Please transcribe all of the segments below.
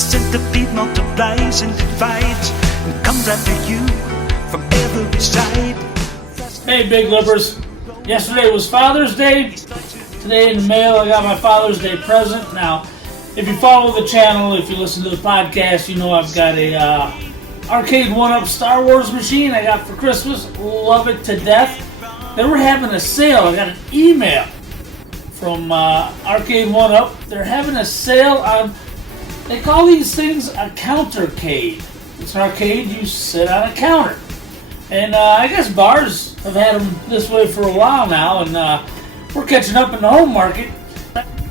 centipede multiplies and divides and comes after you from every side. Hey, Big Lippers. Yesterday was Father's Day. Today in the mail I got my Father's Day present. Now, if you follow the channel, if you listen to the podcast, you know I've got a arcade 1-up Star Wars machine I got for Christmas. Love it to death. They were having a sale. I got an email from Arcade 1-Up. They're having a sale on, they call these things a Counter-Cade. It's an arcade you sit on a counter. And I guess bars have had them this way for a while now, and we're catching up in the home market.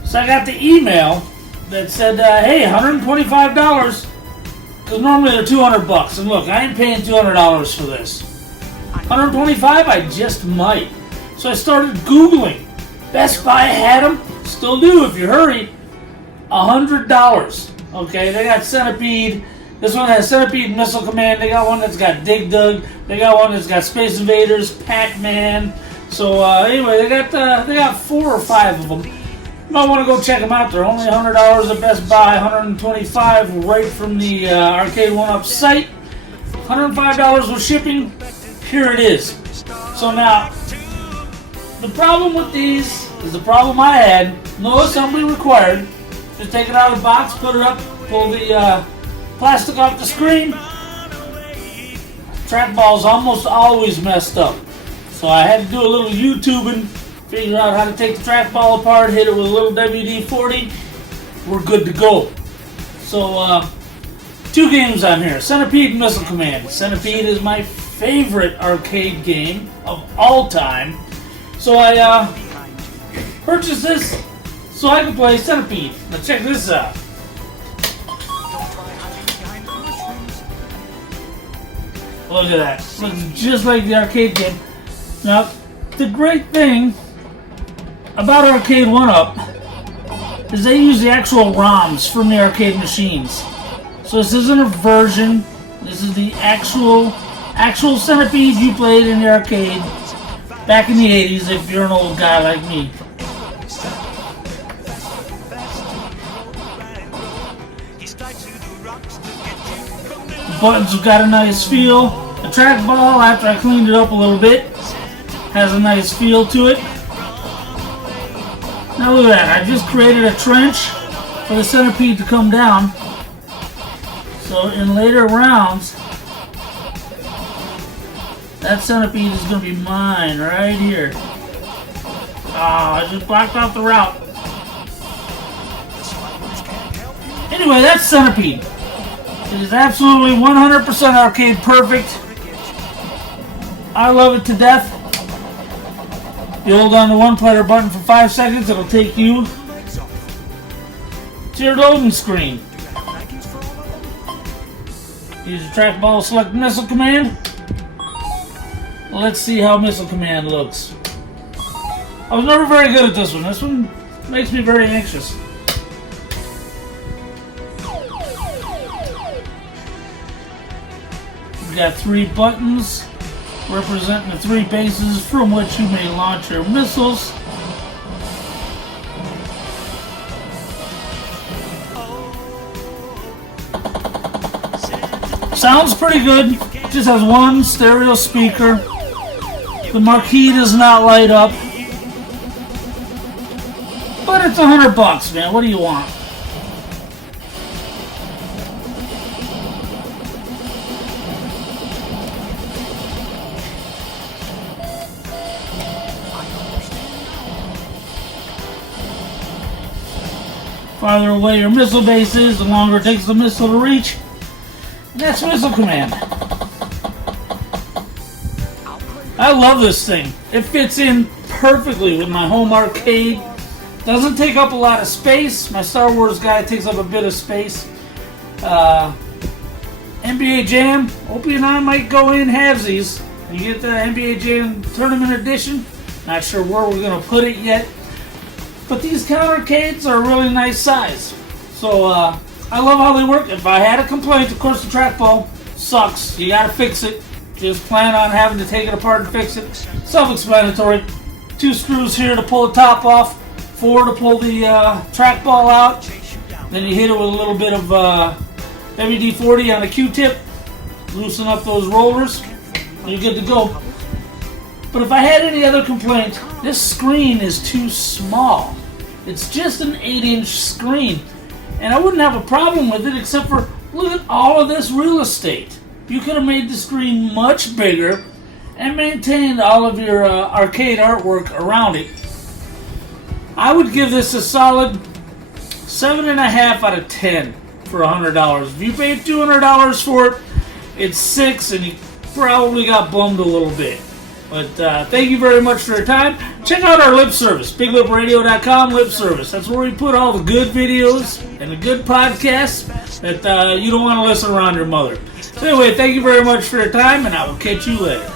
So I got the email that said, hey, $125, because normally they're $200. And look, I ain't paying $200 for this. $125, I just might. So I started Googling. Best Buy had them, still do if you hurry. $100. Okay, they got Centipede. This one has Centipede Missile Command. They got one that's got Dig Dug. They got one that's got Space Invaders, Pac-Man. So anyway, they got 4 or 5 of them. You might want to go check them out. They're only $100 at Best Buy, $125 right from the Arcade 1-Up site. $105 with shipping. Here it is. So now, the problem with these is the problem I had. No assembly required. Just take it out of the box, put it up, pull the plastic off the screen. Trackball's almost always messed up. So I had to do a little YouTubing, figure out how to take the trackball apart, hit it with a little WD-40. We're good to go. So, 2 games on here. Centipede Missile Command. Centipede is my favorite arcade game of all time. So I purchased this so I can play Centipede. Now check this out. Look at that. Looks just like the arcade game. Now, the great thing about Arcade 1-Up is they use the actual ROMs from the arcade machines. So this isn't a version. This is the actual Centipede you played in the arcade back in the 80s if you're an old guy like me. The buttons have got a nice feel. The trackball, after I cleaned it up a little bit, has a nice feel to it. Now look at that, I just created a trench for the Centipede to come down. So in later rounds, that Centipede is going to be mine right here. I just blocked out the route. Anyway, that's Centipede. It is absolutely 100% arcade perfect. I love it to death. You hold on the one-player button for 5 seconds, it'll take you to your loading screen. Use the trackball, select Missile Command. Let's see how Missile Command looks. I was never very good at this one. This one makes me very anxious. We've got 3 buttons representing the 3 bases from which you may launch your missiles. Sounds pretty good. It just has 1 stereo speaker. The marquee does not light up. But it's $100, man. What do you want? Farther away your missile base is, the longer it takes the missile to reach. And that's Missile Command. I love this thing. It fits in perfectly with my home arcade. Doesn't take up a lot of space. My Star Wars guy takes up a bit of space. NBA Jam, Opie and I might go in halvesies. You get the NBA Jam Tournament Edition. Not sure where we're going to put it yet. But these Counter-Cades are a really nice size. So, I love how they work. If I had a complaint, of course the trackball sucks. You gotta fix it. Just plan on having to take it apart and fix it. Self-explanatory. 2 screws here to pull the top off. 4 to pull the trackball out. Then you hit it with a little bit of WD-40 on a Q-tip, loosen up those rollers, and you're good to go. But if I had any other complaint, this screen is too small. It's just an 8-inch screen. And I wouldn't have a problem with it except for, look at all of this real estate. You could have made the screen much bigger and maintained all of your arcade artwork around it. I would give this a solid 7.5 out of 10 for $100. If you paid $200 for it, it's 6, and you probably got bummed a little bit. But thank you very much for your time. Check out our lip service, biglipradio.com lip service. That's where we put all the good videos and the good podcasts that you don't want to listen around your mother. So anyway, thank you very much for your time, and I will catch you later.